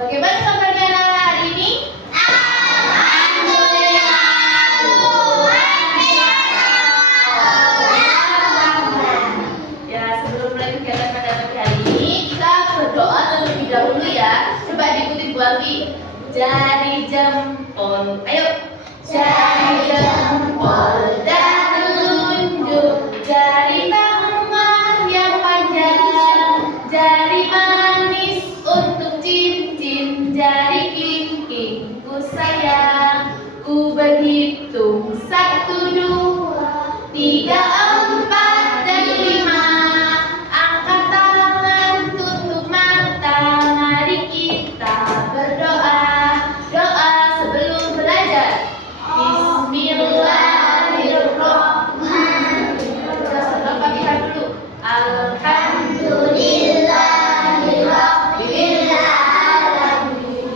Bagaimana kabarnya anak hari ini? Alhamdulillah, luar biasa. Ya, sebelum mulai kegiatan pada pagi hari ini, kita berdoa terlebih dahulu ya. Coba diikuti Bu Alfi. Jari jempol, ayo. Jari jempol dan telunjuk, jari tengah yang panjang, jari manis untuk cincin, jari kelingking ku sayang. Ku berhitung 1, 2, 3, 4 dan 5. Angkat tangan, tutup mata, mari kita berdoa. Doa sebelum belajar. Bismillahirrahmanirrahim. Kita sudah Fatihah dulu. Alhamdulillahirabbil alamin.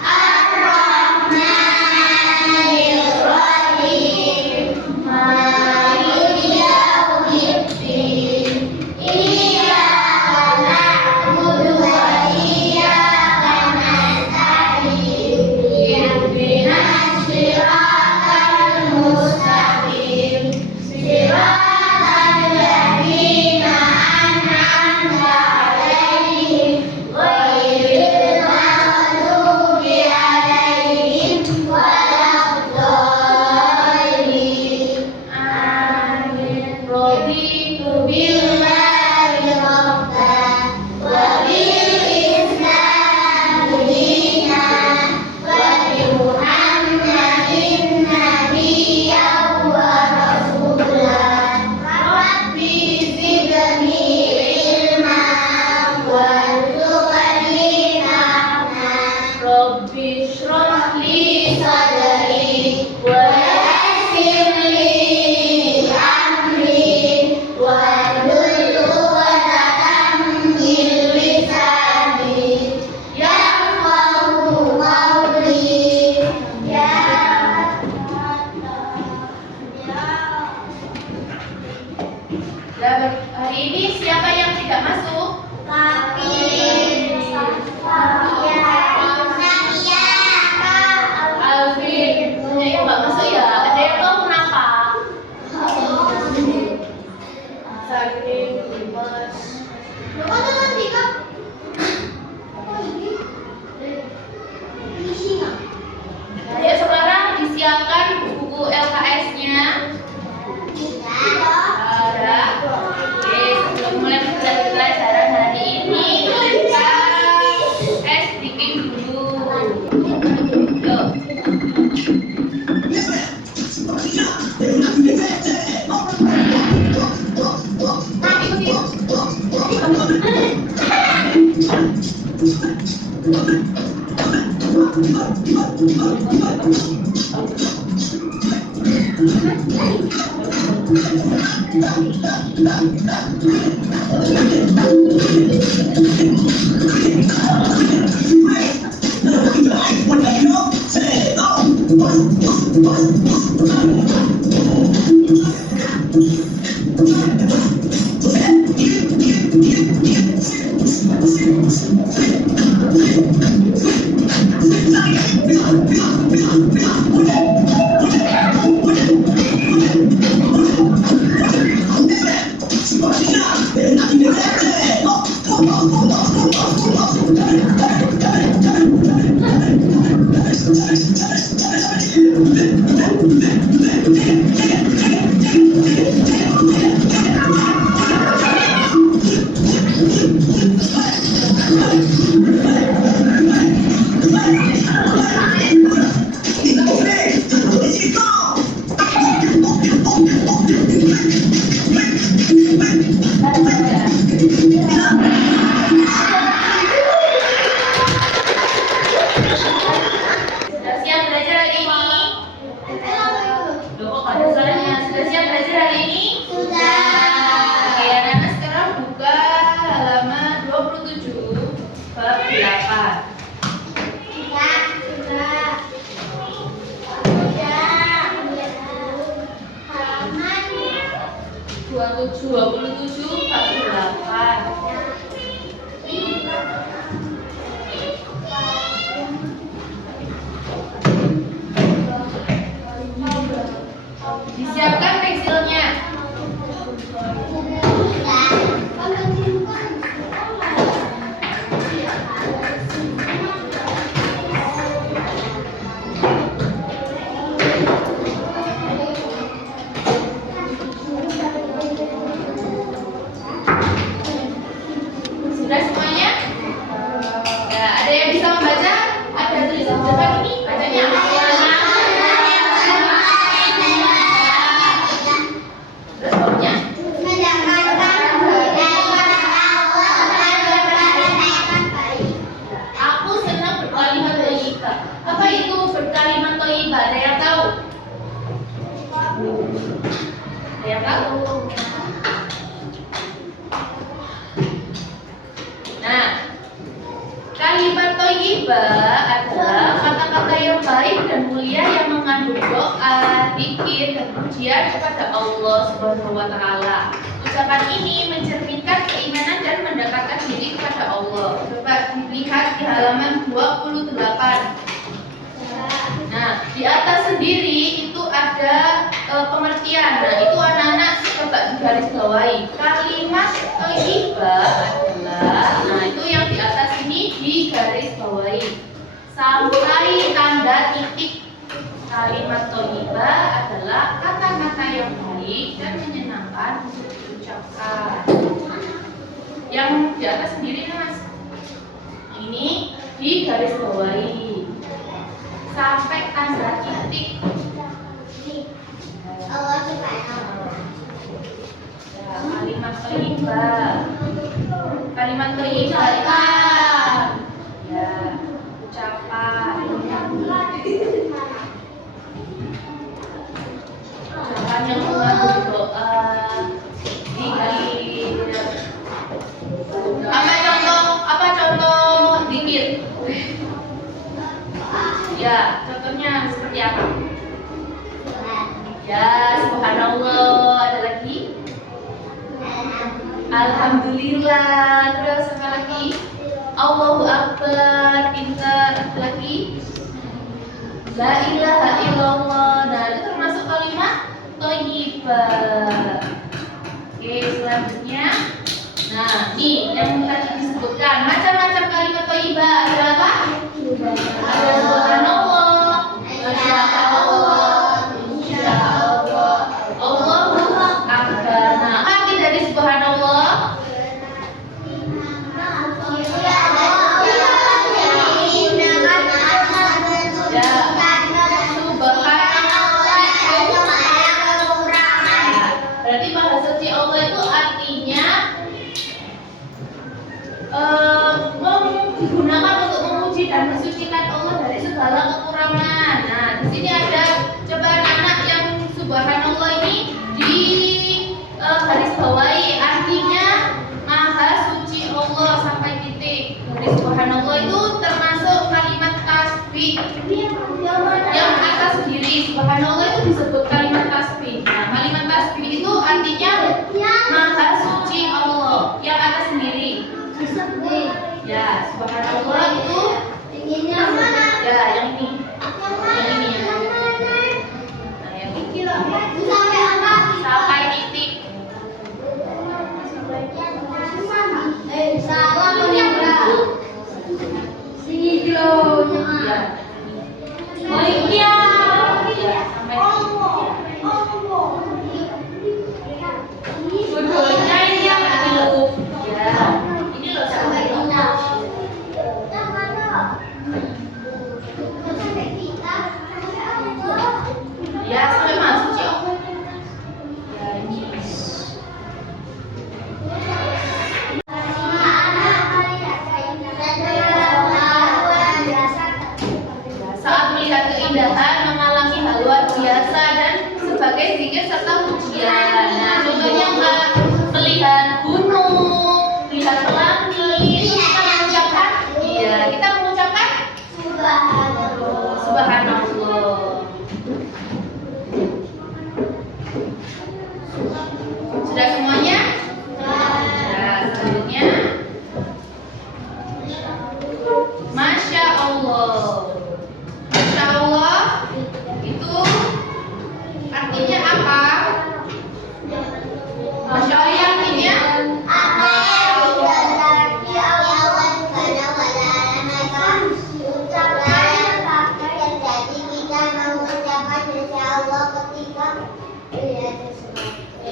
Ar-Rahmanir-Rahim. Maliki yaumiddin. Iyyaka na'budu wa iyyaka nasta'in. Ihdinas siratal mustaqim. Siratal ladzina an'amta 'alaihim ghairil maghdubi 'alaihim waladdallin. Amin. Raditu billahi rabban wa bil Islam dinan wa bi Muhammadin nabiyyan wa rasulan. Rabbi zidni ilman warzuqni fahman. Rabbi shrah li sadri wa yassir li amri wahlul 'uqdatam min lisani yafqahu qawli. Hari ini siapa yang tidak masuk? Alvin, punya nggak masuk ya? Ada yang tahu kenapa? Sakit, lemas. Ayo sekarang disiapkan buku LKS-nya. Ada. Oke, sebelum mulai pelajaran hari ini kita tes speaking dulu. Yuk. Sudah siap belajar hari ini? Loh, kok ada suaranya? Sudah siap belajar hari ini? Oke, anak-anak sekarang buka halaman 27 bab 8. 27 bab 8. Apa itu berkalimat thayyibah? Ada yang tahu? Ada yang tahu? Nah, kalimat thayyibah adalah kata-kata yang baik dan mulia yang mengandung doa, zikir, dan pujian kepada Allah Subhanahu wa taala. Ucapan ini mencerminkan keimanan dan mendekatkan diri kepada Allah. Coba dilihat di halaman 28. Nah, di atas sendiri itu ada pengertian. Nah, itu anak-anak coba digaris bawahi. Kalimat thayyibah adalah, nah itu yang di atas ini digaris bawahi sampai tanda titik. Kalimat thayyibah adalah kata-kata yang baik dan menyenangkan untuk diucapkan. Yang di atas sendiri, Mas. Ini digaris bawahi sampai tanda titik. Kalimat thayyibah. Kalimat thayyibah ya, ucapan yang mengandung doa, zikir. Apa contoh zikir? Ya, contohnya seperti apa? Ya, subhanallah. Ada lagi? Alhamdulillah. Terus apa lagi? Allahu akbar. Pintar. Apa lagi? La ilaha illallah. Nah, itu termasuk kalimat thayyibah. Oke, selanjutnya. Nah, ini yang tadi disebutkan macam-macam kalimat thayyibah. Ada apa? Ada subhanallah, masya Allah, insya Allah, Allahu akbar. Nah, apa arti dari subhanallah? Berarti bahasa suci Allah itu artinya digunakan untuk memuji dan mensucikan Allah dari segala kekurangan. Nah, di sini ada coba anak yang subhanallah ini di garis bawahi artinya maha suci Allah sampai titik. Garis subhanallah itu termasuk kalimat tasbih. Yang atas sendiri subhanallah itu disebut kalimat tasbih. Nah, kalimat tasbih itu artinya maha suci Allah. Yang atas sendiri ya, subhanallah itu ya, yang ini. Yang ini ya. Nah, yang ini. Sampai titik. Ya. Judulnya yang itu. Ya. Ini loh sampai ya, sampai masuk sih. Ya, ini. Saat melihat keindahan, mengalami hal luar biasa dan sebagai zikir serta pujian. Nah, contohnya melihat gunung, melihat pelangi, kita mengucapkan, iya, kita mengucapkan subhanallah. Sudah semuanya? Nah, selanjutnya masya Allah. Masya Allah itu artinya apa? Masya Allah artinya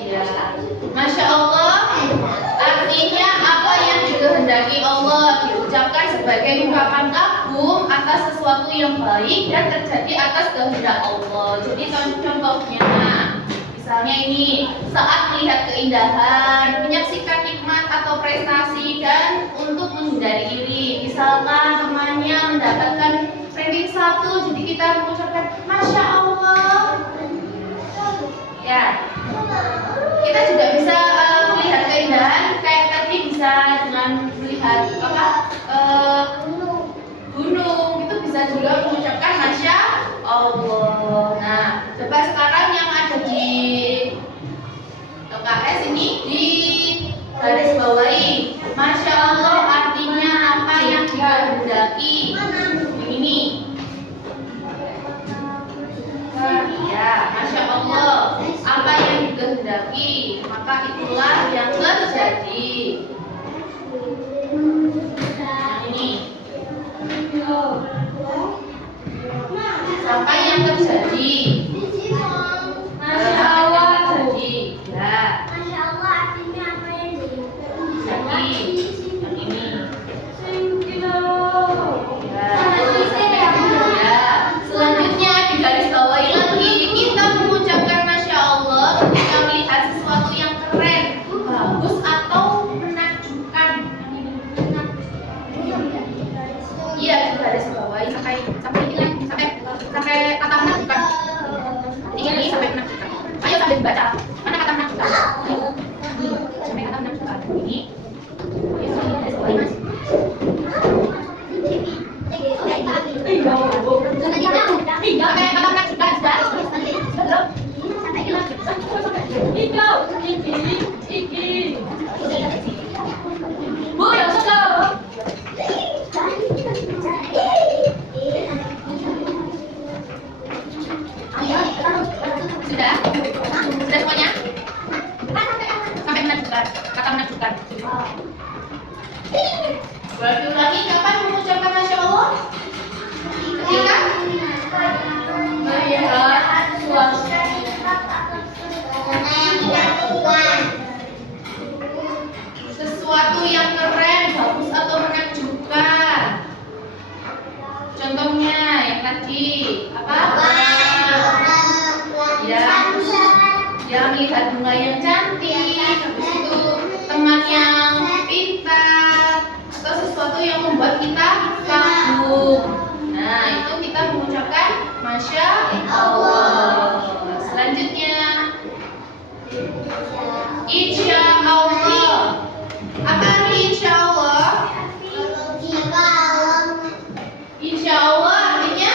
iya. Masya Allah artinya apa yang dikehendaki Allah diucapkan sebagai ungkapan kagum atas sesuatu yang baik dan terjadi atas kehendak Allah. Jadi contohnya, misalnya ini saat melihat keindahan, menyaksikan nikmat atau prestasi dan untuk menghindari iri. Misalkan temannya mendapatkan ranking 1 kita mengucapkan Masya Allah. Ya, kita juga bisa melihat keindahan kayak tadi, bisa dengan melihat apa gunung, itu bisa juga mengucapkan Masya Allah. Nah, coba sekarang yang ada di LKS ini di garis bawahi. Masya Allah artinya apa yang dikehendaki. Ini. Ya, Masya Allah apa yang dikehendaki, maka itulah yang terjadi. Nah, ini. Sampai yang terjadi. Masya Allah terjadi. Ya. Masya Allah artinya apa yang Jadi, yang ini. Ya, selanjutnya di garis bawahi lagi, kita mengucapkan Masya Allah ketika melihat sesuatu yang keren, bagus atau menakjubkan. Iya, di garis bawahi sampai kata menakjubkan. Ini sampai menakjubkan. Ayo sambil dibaca. Mana kata menakjubkan? Sampai kata menakjubkan. Ini. Ya, sampai garis bawahi, Mas. Sudah? Sudah semuanya? Sampai menakjubkan. Kata menakjubkan. Berarti ulangi, kapan mengucapkan Masya Allah? Ketika melihat sesuatu yang keren, bagus atau menakjubkan. Contohnya yang tadi apa? Ya melihat bunga yang cantik, habis itu teman yang pintar, atau sesuatu yang membuat kita kagum. Nah, itu kita mengucapkan Masya Allah. Selanjutnya, Insya Allah. Apa arti Insya Allah? Insya Allah artinya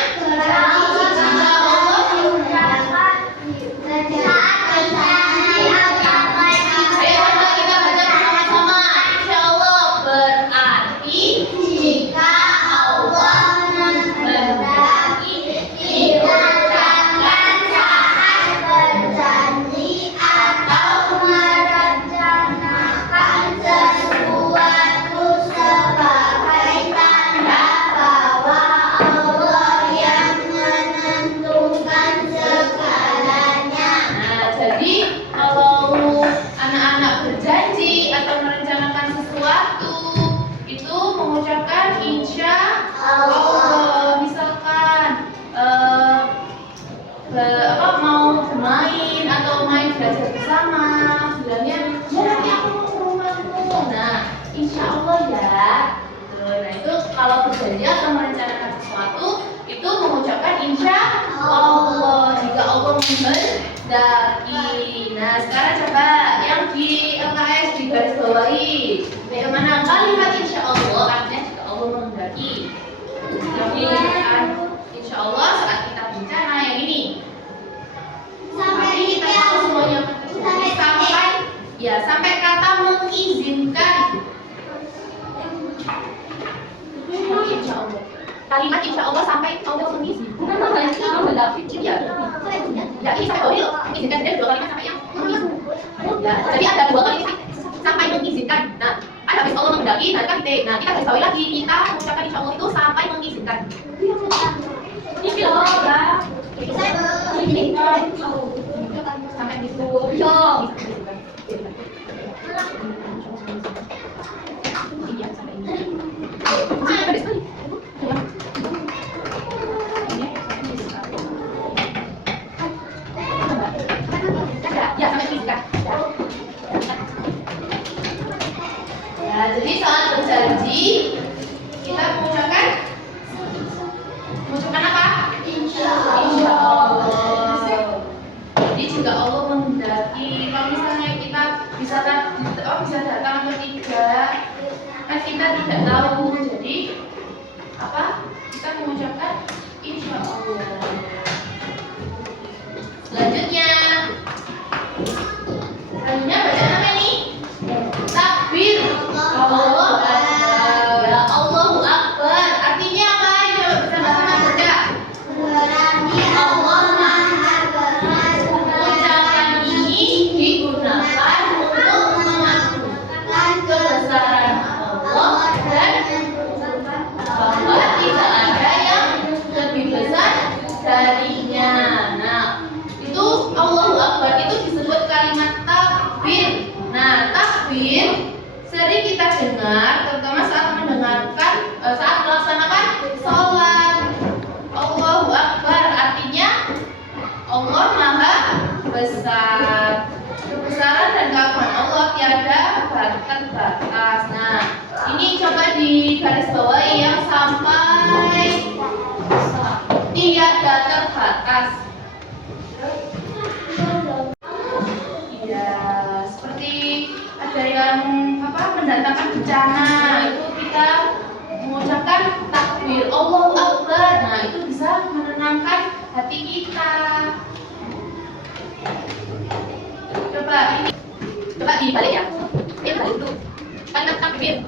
mau bermain atau main belajar bersama, bilangnya ya nanti aku mau ke rumahmu. Nah, insya Allah ya. Nah, itu kalau berjanji atau merencanakan sesuatu itu mengucapkan insya Allah jika Allah menghendaki. Nah, sekarang coba yang di LKS di garis bawahi, bagaimana kalimat insya Allah artinya jika Allah menghendaki. Yang mengucapkan insya Allah saat kita bencana yang ini. Sampai kita tahu semuanya sampai kata mengizinkan. Insya Allah. Kalimat insya Allah sampai Allah mengizinkan. Ya, ini sampai bawah mengizinkan. Jadi dua kalimat sampai yang mengizinkan. Ya, jadi ada dua kalimat sampai mengizinkan. Nah, kan habis Allah menghendaki, nah kan kita garis bawahi lagi, kita mengucapkan insya Allah itu sampai mengizinkan. Insya Allah. Sampai di situ. Iya, sampai ini. Sampai sekali. Ya, sampai ini kan. Ya, jadi saat berjanji kita mengucapkan apa? Insya digarisbawahi yang sampai tiada terbatas. Ya, seperti ada yang mendatangkan bencana, itu kita mengucapkan takbir Allahu Akbar. Nah, itu bisa menenangkan hati kita. Coba dibalik ya. Balik dulu. Kalimat takbir.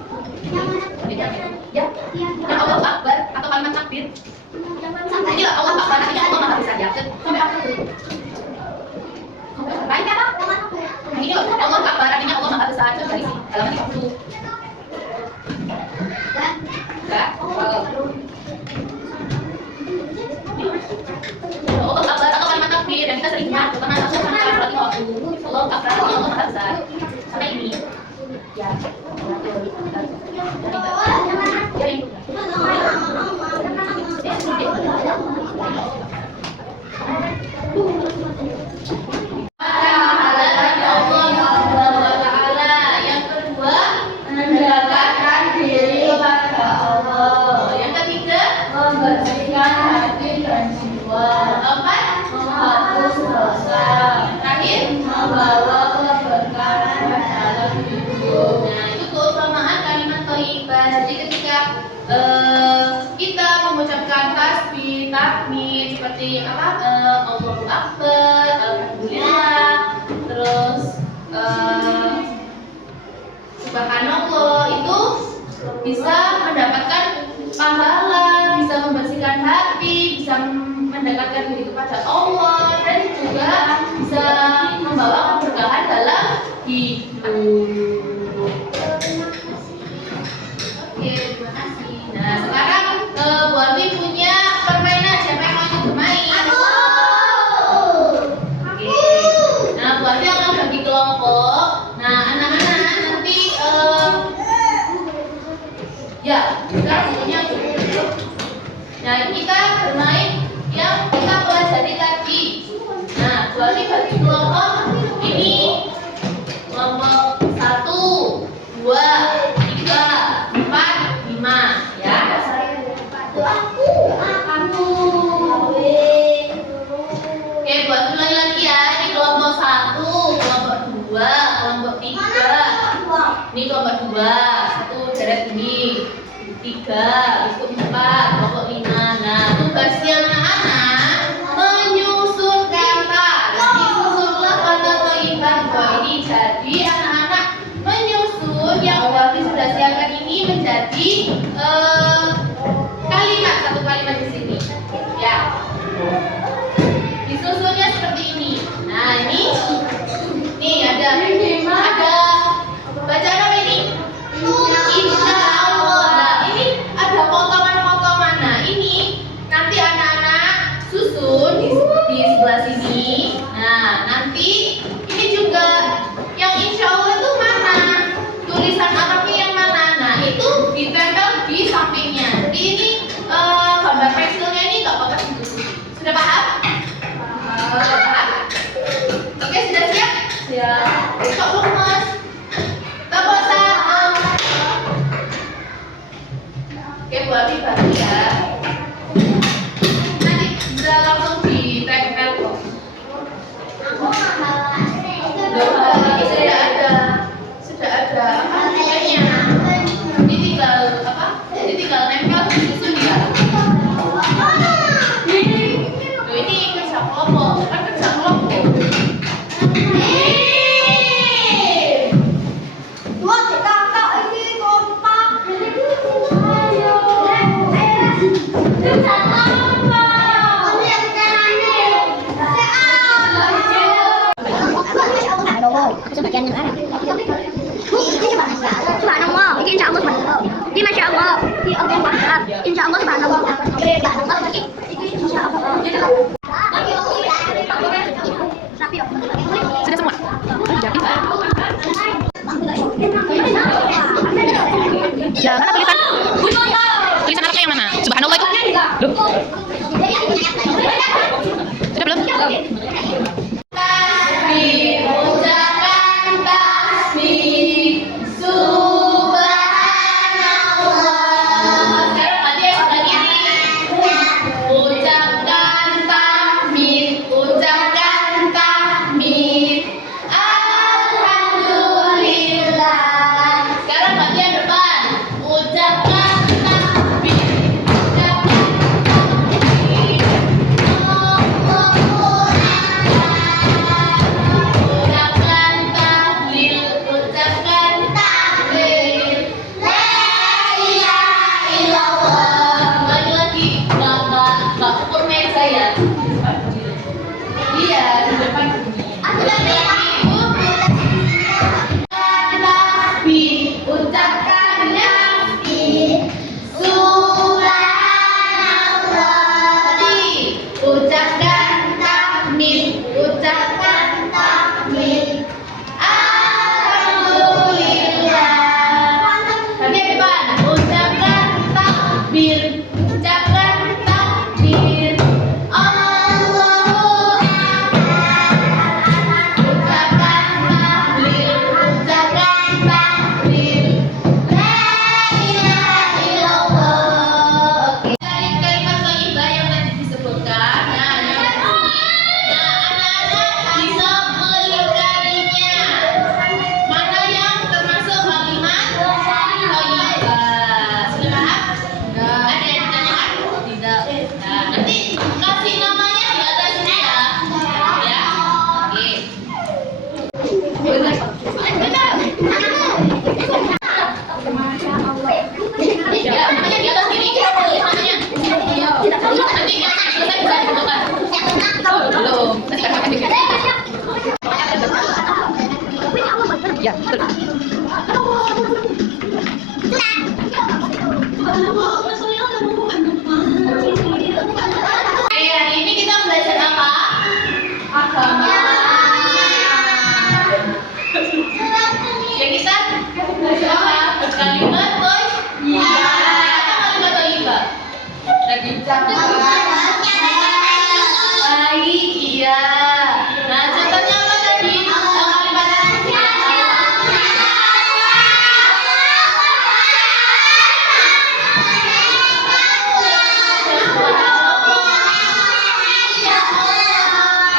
Ya. Yang Allahu Akbar atau kalimat takbir. Ini Allahu Akbar artinya Allah Maha Besar ya. Sampai apa dulu? Baik apa? Ini Allah Akbar artinya Allah Maha Besar. Coba dari sini. Halaman 30. Enggak? Allah Akbar atau kalimat takbir yang kita sering dengar terutama saat sholat waktu. Allah Akbar artinya Allah Maha Besar. Sampai ini. Ya. Jadi ketika kita mengucapkan tasbih, tahmid seperti Allahu Akbar, Alhamdulillah, terus Subhanallah, itu bisa mendapatkan pahala, bisa membersihkan hati, bisa mendekatkan diri kepada Allah, dan juga bisa membawa keberkahan dalam hidup. Oke, terima kasih. Nah, sekarang Bu Alfi punya permainan. Siapa yang mau bermain? Aku. Oke. Nah, Bu Alfi akan bagi kelompok. Nah, anak-anak nanti ya, sekarang punya. Nah, kita bermain yang kita pelajari tadi. Nah, Bu Alfi bagi kelompok ini kelompok 1, 2, 3, 4, 5 ya. Oke, buat ulangi lagi ya. Ini kelompok 1, kelompok 2, kelompok 3. Ini kelompok 2, 1 deret ini. 3, itu 4, kelompok 5. Nah, tugasnya anak-anak menyusun kata. Jadi susunlah kata toiban. Ini jadi anak-anak menyusun yang Wati sudah siapkan ini menjadi kalimat, satu kalimat di sini ya. Disusunnya seperti ini. Nah, ini ada bacaan apa ini? Insya Allah. Nah, ini ada potongan-potongan. Nah, ini nanti anak-anak susun di sebelah sini. Nah, nanti ini juga yang insya Allah itu mana? Tulisan Arabnya yang mana? Nah, itu ditempel di sampingnya. Jadi ini gambar pensilnya ini nggak pakai ditutup. Sudah paham? Paham? Oke, sudah siap? Siap. Stop dulu, Mas. Tepuk tangan. Oke, Bu Abi bagi ya. Nanti bisa langsung ditempel kok. Sudah ada kayaknya. Ini tinggal nempel susun ya. Ini kerja kelompok, kan kerja kelompok. Bagian yang mana? Subhanallah. Ini insya Allah subhanallah. Ini masya Allah. Ini Allah Akbar. Insya Allah subhanallah. Insya Allah. Sudah semua? Ya, mana tulisan? Tulisan Arabnya yang mana? Subhanallah itu? Loh. Sudah belum? Ucapkan tasbih Subhanallah. Nanti kasih namanya di atas sini ya. Ya. Oke. Ya, namanya di atas sini. Namanya. Nanti yang selesai bisa dibuka. Belum. Ya, betul. Oke, hari ini kita belajar apa? Agama. Ya, kita belajar apa? Berkalimat thayyibah. Apa kalimat thayyibah? Lagi baik, iya. Nah, contohnya apa tadi? Kalimat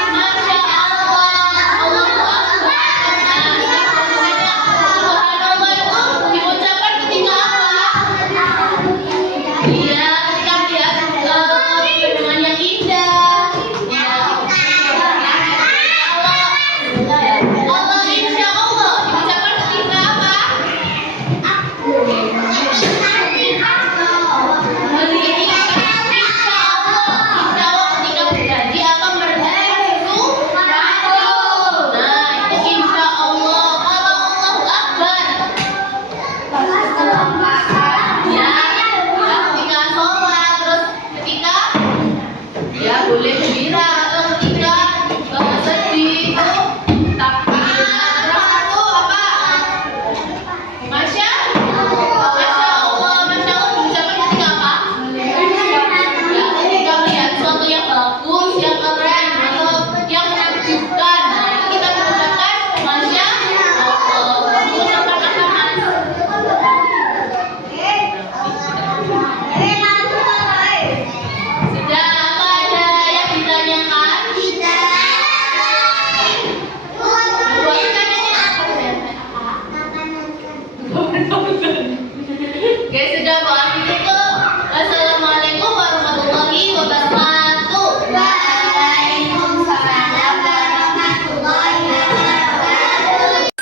Masya Allah, Allahu Akbar. Nah, subhanallah itu diucapkan ketika apa? Iya, ketika melihat pemandangan yang indah. Ya. Allah, insya Allah diucapkan ketika apa? Insya Allah ketika berjanji akan mengerjakan sesuatu. Nah, itu insya Allah. Kalau Allahu Akbar. Ya, ketika sholat, terus ketika ya boleh gembira atau ketika sedih itu takbir. Terus itu apa? Masya Allah, Masya Allah diucapkan ketika apa? Ya, ketika melihat sesuatu yang bagus, yang keren, atau yang menakjubkan. Nah, itu kita mengucapkan Masya Allah. Mengucapkan apa, Mas? Sudah apa ada yang ditanyakan? Buat tanyanya apa? Oke, sudah Bu Afi tutup. Wassalamualaikum warahmatullahi wabarakatuh. Waalaikumsalam warahmatullahi wabarakatuh.